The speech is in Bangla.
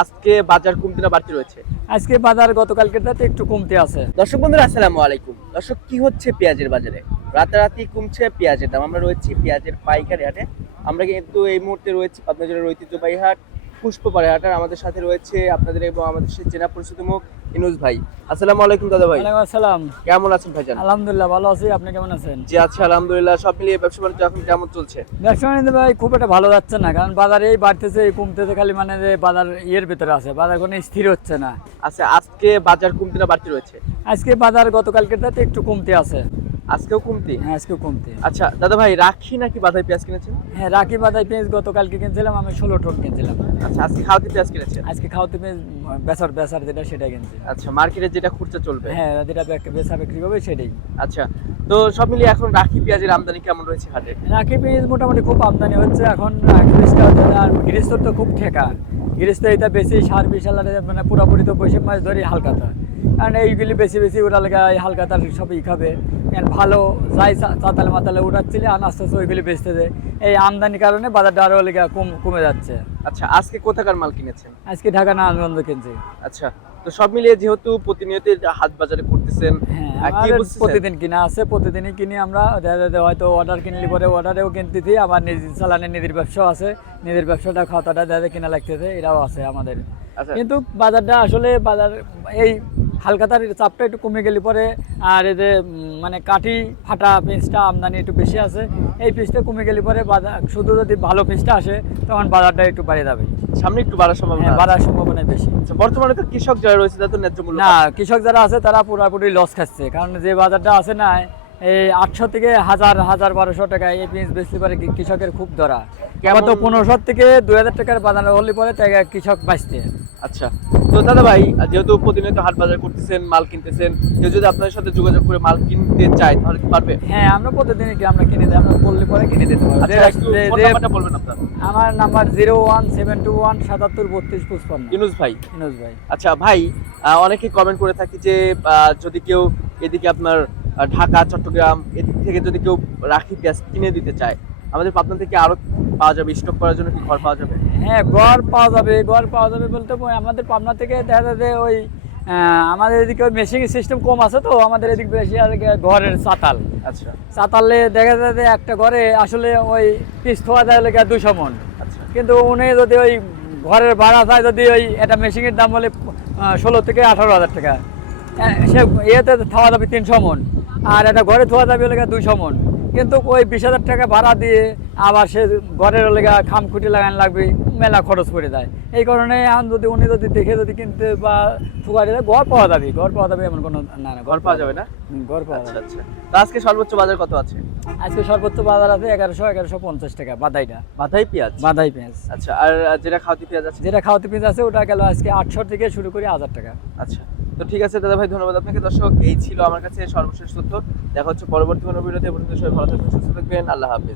আজকে বাজার কমতে না বাড়তি রয়েছে? আজকে বাজার গতকালকের চাইতে একটু কমতে আছে। দর্শক বন্ধুরা আসসালামু আলাইকুম। দর্শক, কি হচ্ছে পেঁয়াজের বাজারে? রাতারাতি কমছে পেঁয়াজের দাম। আমরা রয়েছি পেঁয়াজের পাইকারি হাটে। আমরা কিন্তু এই মুহূর্তে রয়েছি পাবনা জেলার ঐতিহ্যবাহী হাট পুষ্পপাড়া হাট। আর আমাদের সাথে রয়েছে আপনাদের এবং আমাদের সাথে চেনা পরিচিত মুখ ইনুস ভাই। আসসালামু আলাইকুম দাদা ভাই। ওয়ালাইকুম আসসালাম। কেমন আছেন ভাইজান? আলহামদুলিল্লাহ ভালো আছি, আপনি কেমন আছেন? জি আচ্ছা, আলহামদুলিল্লাহ। সব মিলিয়ে ব্যবসা বাণিজ্য এখন কেমন চলছে? ব্যবসা বাণিজ্য ভাই খুব একটা ভালো যাচ্ছে না, কারণ বাজার এই বাড়তেছে এই কমতেছে, খালি মানে যে বাজার ইয়ের ভিতরে আছে, বাজার কোনো স্থির হচ্ছে না। আচ্ছা, আজকে বাজার কমতে না বাড়তি রয়েছে? আজকে বাজার গতকালকের চাইতে একটু কমতে আছে। আজকেও কমতি? হ্যাঁ, আজকেও কমতে। আচ্ছা দাদা ভাই, রাখি নাকি বাধাই পেঁয়াজ কিনেছেন? হ্যাঁ, রাখি বাজার পেঁয়াজ গতকালকে কিনছিলাম আমি 16 টন কিনছিলাম। আচ্ছা, আজকে খাওয়াতে পেঁয়াজ কিনেছেন? আজকে খাওয়াতে পেঁয়াজ বেচার যেটা সেটা কিনছি। আচ্ছা, মার্কেটে যেটা খুচরা চলবে? হ্যাঁ, যেটা বেচা বিক্রি হবে সেটাই। আচ্ছা, তো সব মিলিয়ে এখন রাখি পেঁয়াজের আমদানি কেমন রয়েছে হাটে? রাখি পেঁয়াজ মোটামুটি খুব আমদানি হচ্ছে এখন। রাখি পেঁয়াজটা হচ্ছে, আর গৃহস্থর তো খুব ঠেকা। গৃহস্থ এটা বেশি সার বিশাল, মানে পুরোপুরি তো বৈশাখ মাস ধরে হালকাতা, কারণ এইগুলি বেশি বেশি ওরা লেগে এই হালকাতার সবই খাবে। ভালো যাই চাতালে মাতালে উঠাচ্ছিলে আর আস্তে আস্তে ওইগুলি বেচতে যায়। এই আমদানির কারণে বাজারটা আরও লেগে কমে যাচ্ছে। আচ্ছা, আজকে কোথাকার মাল কিনেছেন? আজকে ঢাকা নারায়ণগঞ্জ কিনছি। আচ্ছা, তো সব মিলিয়ে যেহেতু প্রতিনিয়ত হাট বাজারে করতেছেন, হ্যাঁ, কি আমাদের বুঝতেছেন? প্রতিদিন কিনা আছে, প্রতিদিনই কিনি আমরা। হয়তো অর্ডার কিনলে পরে অর্ডারেও কিনতেছি, আবার নিজের চালানে নিজের ব্যবসাও আছে, নিজের ব্যবসাটা খাতাটা কিনা লাগতেছে, এটাও আছে আমাদের। আচ্ছা, কিন্তু বাজারটা আসলে বাজার এই হালকাতার চাপটা একটু কমে গেলে পরে, আর এই যে মানে কাঠি ফাটা পিসটা আমদানি একটু বেশি আছে, এই পিসটা কমে গেলে পরে বাজার শুধু যদি ভালো পিসটা আসে তখন বাজারটা একটু বাড়ে যাবে। সামনে একটু বাড়ার সম্ভাবনা হ্যাঁ, আছে? বাড়ার সম্ভাবনা বেশি। আচ্ছা, বর্তমানে তো কৃষক যারা রয়েছে তাদের তো ন্যায্য মূল্য না, কৃষক যারা আছে তারা পুরোপুরি লস খাচ্ছে, কারণ যে বাজারটা আছে না, এই 800 থেকে 1200 টাকা এই পিস বেচতে পারে কৃষকের খুব ধরা। কেমন? তো 1500 থেকে 2000 টাকার বাজার হলে পরে তাই কৃষক বাঁচতে। আচ্ছা, তো দাদা ভাই, যেহেতু প্রতিনিয়ত হাট বাজার করতেছেন, মাল কিনতেছেন, কেউ যদি আপনাদের সাথে যোগাযোগ করে মাল কিনতে চায় তাহলে কি পারবে? হ্যাঁ, আমরা প্রতিদিনই আমরা কিনে দিই, আমরা বললে পরে কিনে দিতে পারি। আচ্ছা, একটু ফোন নাম্বারটা বলবেন আপনার। আমার নাম্বার 01721 77 32 55। ইনুস ভাই। ইনুস ভাই। আচ্ছা ভাই, অনেকেই কমেন্ট করে থাকি যে যদি কেউ এদিকে আপনার ঢাকা চট্টগ্রাম এদিক থেকে যদি কেউ রাখি পেঁয়াজ কিনে দিতে চায়, আমাদের পাবনা থেকে আরো পাওয়া যাবে? স্টক করার জন্য কি ঘর পাওয়া যাবে? হ্যাঁ, গড় পাওয়া যাবে বলতে আমাদের পাবনা থেকে দেখা যায় যে ওই আমাদের এদিকে ওই মেশিং সিস্টেম কম আছে, তো আমাদের এদিকে বেশি আর ঘরের চাতাল। আচ্ছা চাতালে দেখা যায় যে একটা ঘরে আসলে ওই পিস থোয়া যায় লেগে 200 মন। আচ্ছা কিন্তু উনি যদি ওই ঘরের ভাড়া চায়, যদি ওই একটা মেশিনের দাম বলে 16 থেকে 18,000 টাকা, সে ইয়েতে খাওয়া যাবে 300 মন, আর একটা ঘরে থোয়া যাবে লেগে 200 মন। কিন্তু ওই 20,000 টাকা ভাড়া দিয়ে আবার সে ঘরের লেগে খামখুটি লাগানো লাগবে, মেলা খরচ পড়ে যায়। এই কারণে উনি যদি দেখে যদি কিনতে বা থুকারে ঘর পাওয়া যাবে এমন কোনো না। ঘর পাওয়া যাবে না? ঘর পাওয়া আচ্ছা যাবে। আচ্ছা, তো আজকে সর্বোচ্চ বাজার কত আছে? আজকে সর্বোচ্চ বাজার আছে 1150 টাকা বাদাইটা। বাধাই পেঁয়াজ? বাদাই পেঁয়াজ। আচ্ছা, আর যেটা খাওয়াতি পেঁয়াজ আছে? যেটা খাওয়াতে পেঁয়াজ আছে ওটা গেল আজকে 800 থেকে শুরু করে 1000 টাকা। আচ্ছা, তো ঠিক আছে দাদা ভাই, ধন্যবাদ আপনাকে। দর্শক, এই ছিল আমার কাছে সর্বশেষ তথ্য। দেখা হচ্ছে পরবর্তী কোনো ভিডিওতে। পর্যন্ত সবাই ভালো থাকবেন, সুস্থ থাকবেন। আল্লাহ হাফেজ।